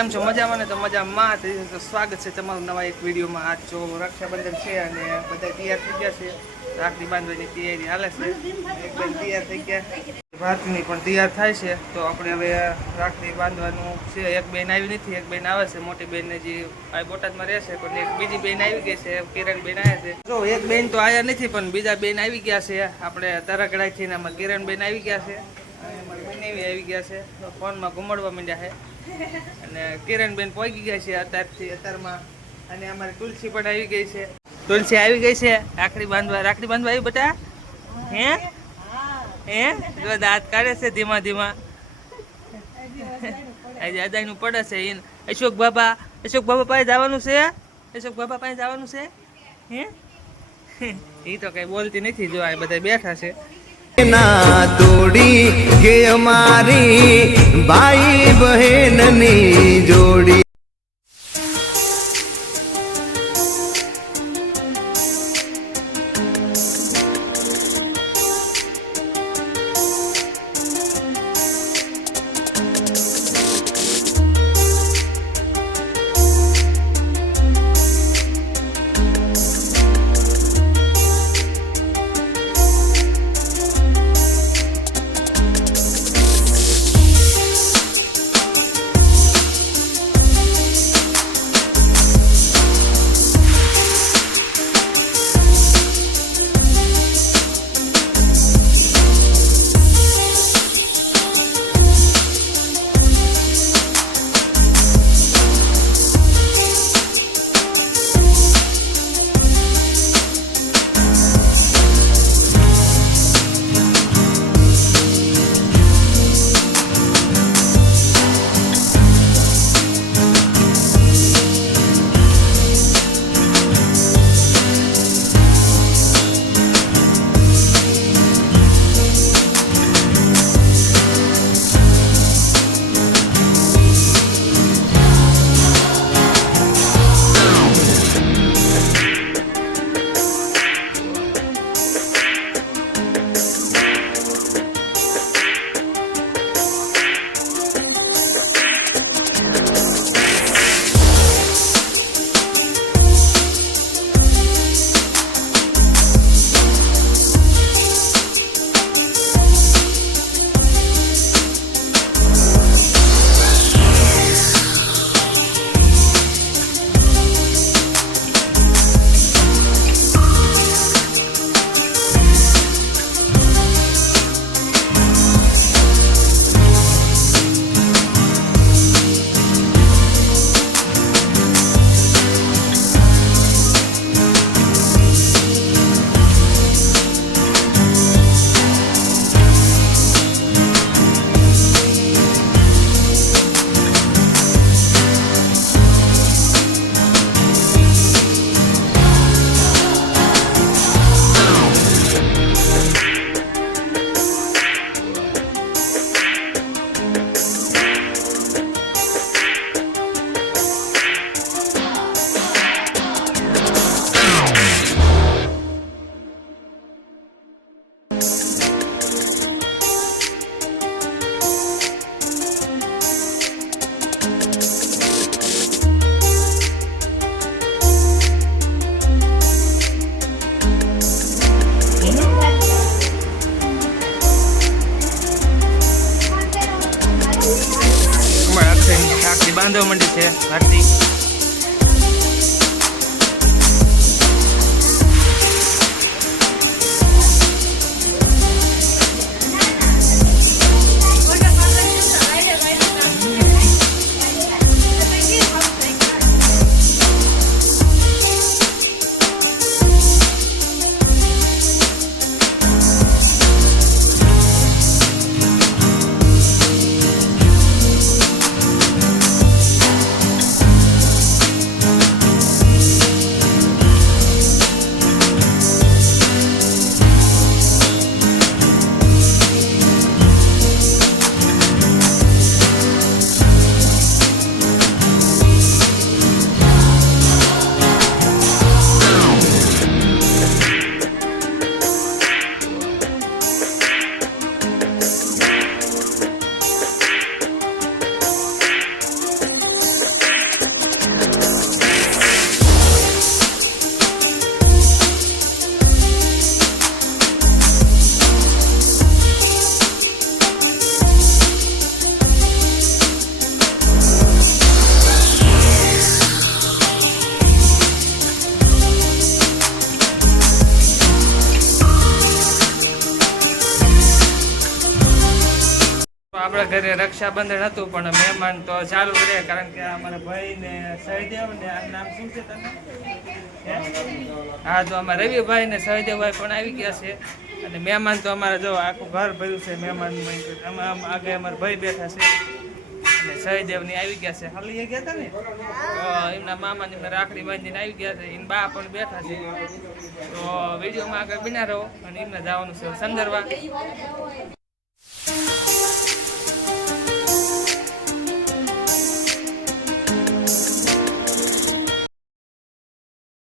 કેમ છો? મજામાં ને? તો મજામાં તો સ્વાગત છે તમારું નવા એક વિડીયોમાં. આજ જો રક્ષાબંધન છે અને બધા તૈયાર થઈ ગયા છે. રાખડી બાંધવાની તૈયારી હાલે છે. એક બેન તૈયાર થઈ ગયા, ભાતની પણ તૈયાર થાય છે. તો આપણે હવે રાખડી બાંધવાનું છે. એક બેન આવી નથી, એક બેન આવે છે. મોટી બેન જે આ બોટાદમાં રહે છે, પણ એક બીજી બેન આવી ગઈ છે, કિરણ બેન આવ્યા છે. જો એક બેન તો આયા નથી, પણ બીજા બેન આવી ગયા છે. આપણે તરકડાથી આમાં કિરણ બેન આવી ગયા છે. આવી ગયા છે, ફોનમાં ઘુમાડવા માંડ્યા છે. અને કિરણબેન પહોંચી ગયા છે અત્યારમાં. અને અમારી તુલસી પણ આવી ગઈ છે. તુલસી આવી ગઈ છે રાખડી બાંધવા આવી બેટા. હે જો દાંત કાઢે છે ધીમા ધીમા. આજે અદાયનું પડે છે. અશોક બાબા પાસે જવાનું છે. અશોક બાબા પાસે જવાનું છે. હે એ તો કઈ બોલતી નથી. જો આ બધા બેઠા છે. ના તોડી કે અમારી ભાઈ બહેનની જોડી. બાંધવા માંડી છે ભારતી. આપણા ઘરે રક્ષાબંધન હતું પણ મહેમાન તો ચાલુ રહે, કારણ કે અમારા ભાઈ ને સહદેવ ને આ નામ શું છે તમે? હા, તો અમારા રવિભાઈ ને સહદેવભાઈ પણ આવી ગયા છે. અને મહેમાન તો અમારે જો આખું ઘર ભર્યું છે મહેમાન. આગળ અમારા ભાઈ બેઠા છે અને સહદેવ ની આવી ગયા છે. હાલી ગયા હતા ને તો એમના મામા ને એમને રાખડી બાંધીને આવી ગયા છે. એમ બા પણ બેઠા છે. તો વિડીયોમાં આગળ બિના રહો અને એમને જવાનું છે સંદર્ભ.